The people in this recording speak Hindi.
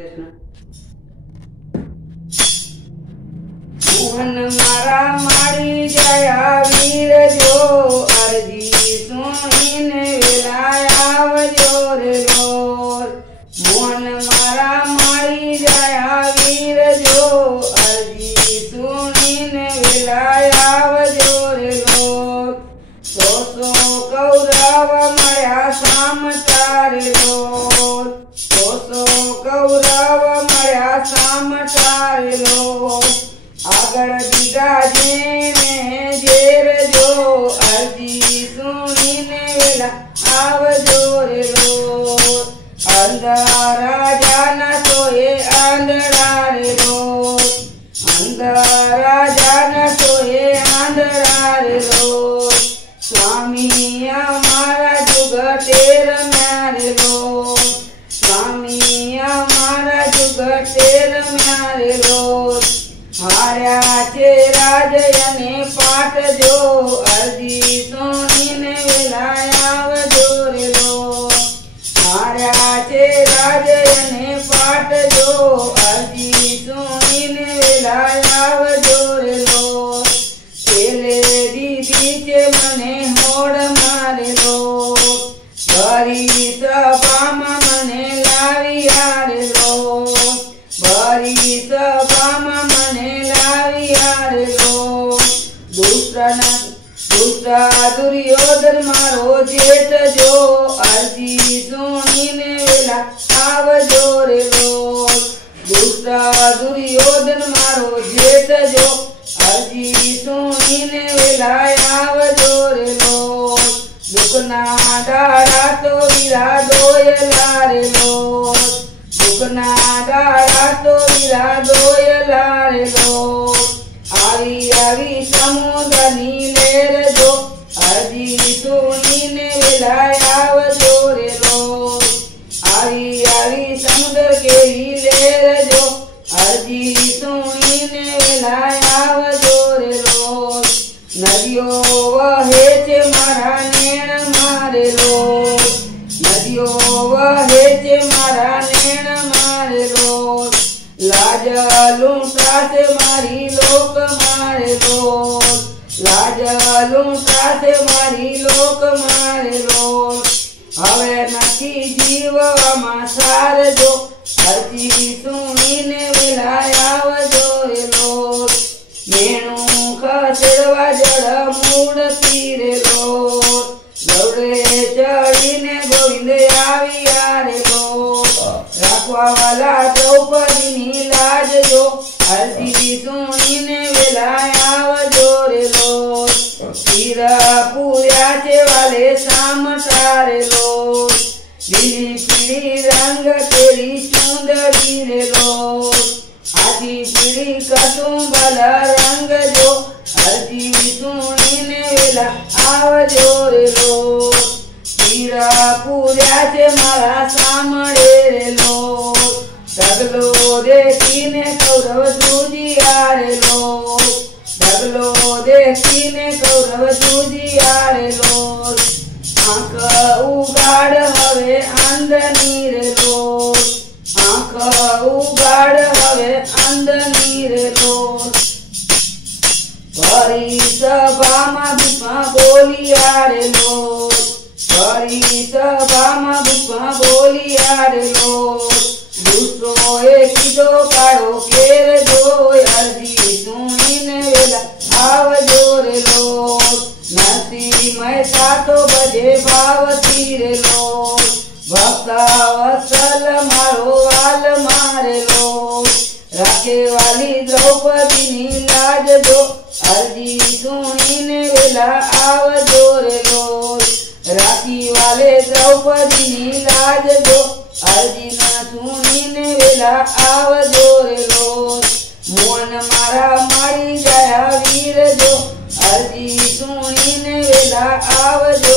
कृष्ण। मोहन मारा मारी जया वीर जो अर्जी सुनीने वेलाया वजोर लोर। मोहन मारा मारी जया वीर जो अर्जी सुनीने वेलाया वजोर लोर। सो कौरव मळ्या समाचार लोर। सो कौरव मळ्या समाचार लोर। आगळ बिगाजे ने जेर जो अर्जी सुनीने वेला आवजो रे लोर। अंधारा जाना सोए आंधळा रे लोर। अंधारा जाना सोए आंधळा रे लोर। स्वामी अमारा जुगटे रम्या रे लोर। स्वामी अमारा जुगटे रम्या रे लोर। हार्याचे राजयने पाठ जो अर्जी सुनीने वेलाया वजो रे लोर। हार्याचे राजयने पाठ जो अर्जी सुनीने वेलाया वजो रे लोर। केले दीदीचे मने होड मारे लोर। भरी सभामा मने लाविया रे लोर। भरी सभामा मने लाविया रे लोर। दूसरा दुर्योधन मारो जेठ जो अर्जी सुनीने वेला आवजो रे लोर। दूसरा दुर्योधन मारो जेठ जो अर्जी सुनीने वेला आवजो रे लोर। दुखना डारा तो वीरा दोयला रे लोर। दुखना डारा तो वीरा दोयला रे लोर। आवी आवी समुद्रनी लेर जो अर्जी सुनीने वेलाया वजो रे लोर। आवी आवी समुद्र के लेर जो अर्जी सुनीने वेलाया वजो रे लोर। नदियों वहे चे मारा नेण मारे लोर। नदियों वहे चे मारा नेण मारे लोर। लाज लूंटा से मारी लोक मारे लोर। लाज लूंटा से मारी लोक मारे लोर। हवे नथी जीववामां सार जो अर्जी सुनीने वेलाया वजो रे लोर। मेणुं खसेड़वा जड़ मूर्ति रे लोर। गौड़े चढ़ीने गोविंद आविया रे लोर। राखवा वाला द्रौपदीनी लाज जो अर्जी सुनीने वेलाया वजो रे लोर। तीर पूर्याचे वाले सामटा रे लोर। लीली पीली रंग केरी सुंदरी रे लोर। आधी पीली कटुंबल रंग जो अर्जी सुनीने वेला आवजो रे लोर। तीर पूर्याचे मारा सामळे रे लोर। ढगलो देखीने कौरव जूजिया रे लोर। ढगलो देखीने कौरव जूजिया रे लोर। आंख उगाड़ हवे अंधनी रे लोर। आंख उगाड़ हवे अंधनी रे लोर। भरी सभामा भीष्म बोलिया रे लोर। भरी सभामा भीष्म बोलिया रे लोर। दूसरो एक कीधो काढ़ो केर जो अर्जी सुनीने वेला आवजो रे लोर। नरसिंह मेहता तो बजे भावती रे लोर। भक्ता वत्सल मारो वाल मारे लोर। राखे वाली द्रौपदीनी लाज जो अर्जी सुनीने वेला आवजो रे लोर। राखी वाले द्रौपदीनी लाज जो अर्जी न सुनीने वेला आवजो रे लोर। मोहन मारा मारी जया वीर जो अर्जी सुनीने वेला आवजो